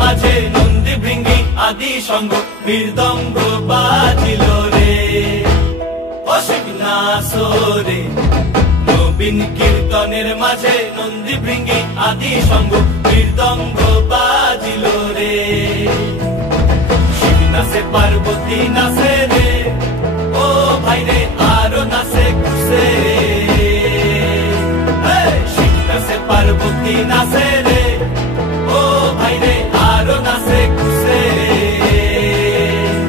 মাঝে নন্দী ভৃঙ্গি আদি সঙ্গ মৃদঙ্গ বাজিল রে। ও শিব নাচো রে, নবীন কীর্তনের মাঝে নন্দী ভৃঙ্গি আদি সঙ্গ মৃদঙ্গ বাজিল রে। শিব নাচে পার্বতী নাচে রে,